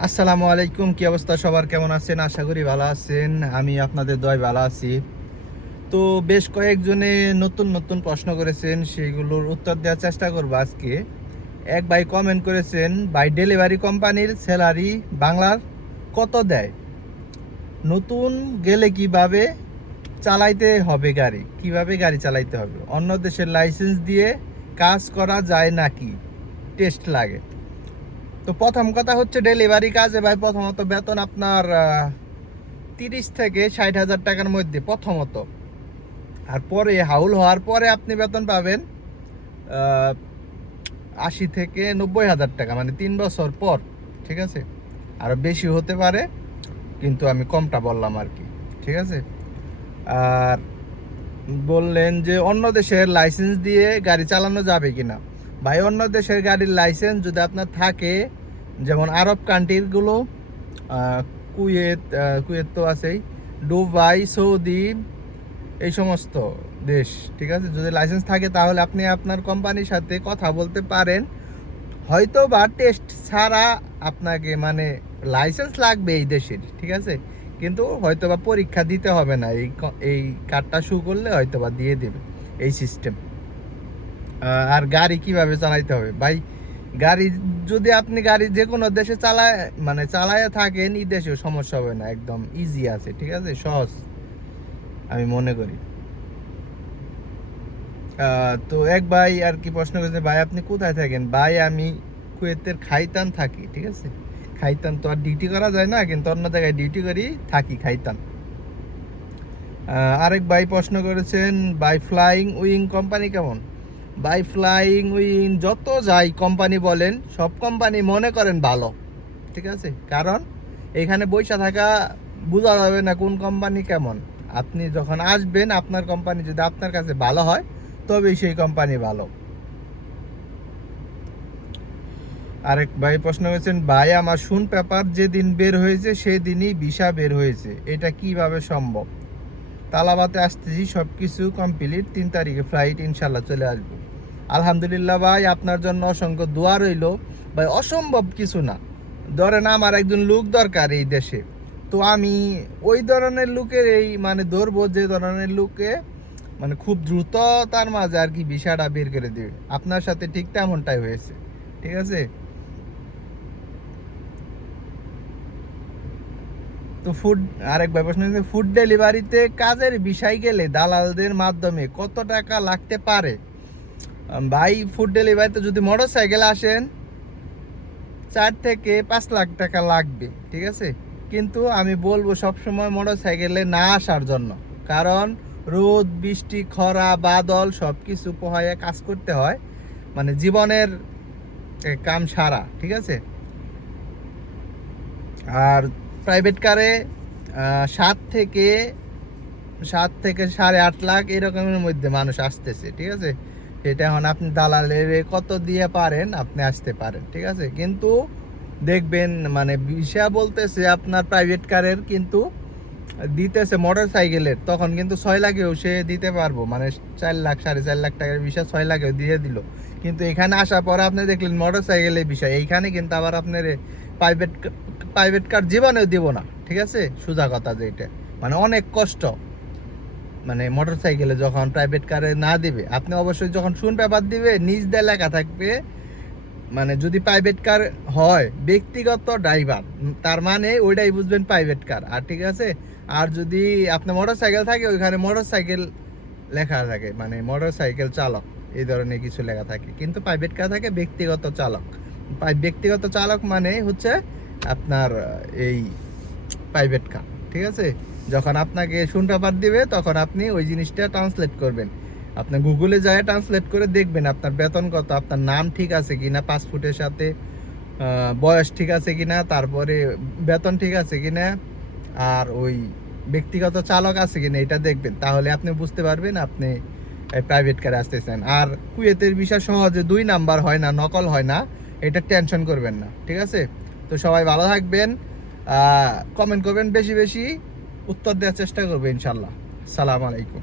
আসসালামু আলাইকুম, কি অবস্থা সবার? কেমন আছেন? আশা করি ভালো আছেন। আমি আপনাদের দোয়ায় ভালো আছি। তো বেশ কয়েকজনে নতুন নতুন প্রশ্ন করেছেন, সেগুলোর উত্তর দেওয়ার চেষ্টা করবো আজকে। এক ভাই কমেন্ট করেছেন, ভাই ডেলিভারি কোম্পানির স্যালারি বাংলার কত দেয়? নতুন গেলে কিভাবে চালাইতে হবে গাড়ি, কিভাবে গাড়ি চালাইতে হবে? অন্য দেশের লাইসেন্স দিয়ে কাজ করা যায় নাকি টেস্ট লাগে? তো প্রথম কথা হচ্ছে, ডেলিভারি কাজে ভাই প্রথমত বেতন আপনার 30 থেকে 60 হাজার টাকার মধ্যে প্রথমত। আর পরে হাউল হওয়ার পরে আপনি বেতন পাবেন 80 থেকে 90 হাজার টাকা, মানে 3 বছর পর। ঠিক আছে, আরও বেশি হতে পারে, কিন্তু আমি কমটা বললাম আর কি। ঠিক আছে। আর বললেন যে অন্য দেশের লাইসেন্স দিয়ে গাড়ি চালানো যাবে কিনা। ভাই, অন্য দেশের গাড়ির লাইসেন্স যদি আপনার থাকে, যেমন আরব কান্ট্রিগুলো, কুয়েত, কুয়েত তো আছেই, দুবাই, সৌদি, এই সমস্ত দেশ, ঠিক আছে, যদি লাইসেন্স থাকে তাহলে আপনি আপনার কোম্পানির সাথে কথা বলতে পারেন। হয়তো বা টেস্ট ছাড়া আপনাকে, মানে লাইসেন্স লাগবে এই দেশের, ঠিক আছে, কিন্তু হয়তো বা পরীক্ষা দিতে হবে না, এই কার্ডটা শো করলে হয়তো বা দিয়ে দেবে, এই সিস্টেম। আর গাড়ি কিভাবে চালাইতে হবে ভাই? গাড়ি যদি আপনি গাড়ি যে কোনো দেশে চালায়, মানে চালায় থাকেন, এই দেশেও সমস্যা হবে না, একদম ইজি আছে, ঠিক আছে, সহজ আমি মনে করি। তো এক ভাই আর কি প্রশ্ন করেছে, ভাই আপনি কোথায় থাকেন? ভাই আমি কুয়েতের খাইতান থাকি, ঠিক আছে। খাইতান তো আর ডিউটি করা যায় না, কিন্তু অন্য জায়গায় ডিউটি করি, থাকি খাইতান। আরেক ভাই প্রশ্ন করেছেন, বাই ফ্লাইং উইং কোম্পানি কেমন? বাই ফ্লাইং উইং যত যাই কোম্পানি বলেন, সব কোম্পানি মনে করেন ভালো, ঠিক আছে, কারণ এখানে বৈশা থাকা বোঝা যাবে না কোন কোম্পানি কেমন। আপনি যখন আসবেন, আপনার কোম্পানি যদি আপনার কাছে ভালো হয়, তবেই সেই কোম্পানি ভালো। আরেক ভাই প্রশ্ন করেছেন, ভাই আমার শুন পেপার যেদিন বের হয়েছে সেদিনই ভিসা বের হয়েছে, এটা কিভাবে সম্ভব? তালাবাতে আসতেছি, সব কিছু কমপ্লিট, 3 তারিখে ফ্লাইট, ইনশাল্লাহ চলে আসবো। আলহামদুলিল্লাহ ভাই, আপনার জন্য অসংখ্য দোয়া রইল। ভাই অসম্ভব কিছু না। ধরেন আমার একজন লোক দরকার এই দেশে, তো আমি ওই ধরনের লোকের, এই মানে ধরবো যে ধরনের লোকে মানে খুব দ্রুত তার মাঝে আর কি ভিসাটা বের করে দেবে। আপনার সাথে ঠিক তেমনটাই হয়েছে, ঠিক আছে। তো আরেক প্রশ্ন হচ্ছে, ফুড ডেলিভারিতে কাজের বিষয় গেলে দালালদের মাধ্যমে কত টাকা লাগতে পারে? ভাই, ফুড ডেলিভারিতে যদি মোটর সাইকেল আসেন, 4 থেকে 5 লাখ টাকা লাগবে, ঠিক আছে। কিন্তু আমি বলবো সবসময় মোটর সাইকেলে না আসার জন্য, কারণ রোদ বৃষ্টি খরা বাদল সব কিছু পোহাইয়া কাজ করতে হয়, মানে জীবনের কাম সারা, ঠিক আছে। আর প্রাইভেট কারে 7 থেকে 7 থেকে 8.5 লাখ এরকমের মধ্যে মানুষ আসতেছে, ঠিক আছে। সেটা এখন আপনি দালালের কত দিয়ে পারেন, আপনি আসতে পারেন, ঠিক আছে। কিন্তু দেখবেন, মানে ভিসা বলতেছে আপনার প্রাইভেট কারের, কিন্তু দিতেছে মোটর সাইকেলের, তখন কিন্তু 6 লাখেও সে দিতে পারবো, মানে 4 লাখ 4.5 লাখ টাকার ভিসা 6 লাখেও দিয়ে দিল। কিন্তু এখানে আসার পরে আপনি দেখলেন মোটর সাইকেলের বিষয়, এইখানে কিন্তু আবার আপনার প্রাইভেট প্রাইভেট কার জীবনেও দিব না, ঠিক আছে, সোজা কথা যেটা, মানে অনেক কষ্ট। মানে মোটর সাইকেলে যখন প্রাইভেট কারে না দিবে, আপনি অবশ্যই যখন শুন পেপার দিবে নিজ দিয়ে লেখা থাকবে, মানে যদি প্রাইভেট কার হয় ব্যক্তিগত ড্রাইভার, তার মানে ওইটাই বুঝবেন প্রাইভেট কার, আর ঠিক আছে। আর যদি আপনার মোটর সাইকেল থাকে, ওইখানে মোটর সাইকেল লেখা থাকে, মানে মোটর সাইকেল চালক, এই ধরনের কিছু লেখা থাকে। কিন্তু প্রাইভেট কার থাকে ব্যক্তিগত চালক। ব্যক্তিগত চালক মানে হচ্ছে আপনার এই প্রাইভেট কার, ঠিক আছে। যখন আপনাকে শুন পেপার দিবে, তখন আপনি ওই জিনিসটা ট্রান্সলেট করবেন। আপনি গুগলে যায় ট্রান্সলেট করে দেখবেন আপনার বেতন কত, আপনার নাম ঠিক আছে কিনা, পাসপোর্টের সাথে বয়স ঠিক আছে কিনা, তারপরে বেতন ঠিক আছে কিনা, আর ওই ব্যক্তিগত চালক আছে কিনা, এটা দেখবেন। তাহলে আপনি বুঝতে পারবেন আপনি প্রাইভেট কারে আসতেছেন। আর কুয়েতের বিষয় সহজে 2 নাম্বার হয় না, নকল হয় না, এটা টেনশন করবেন না, ঠিক আছে। তো সবাই ভালো থাকবেন, কমেন্ট করবেন বেশি বেশি, উত্তর দেওয়ার চেষ্টা করবে ইনশাল্লাহ। সালাম আলাইকুম।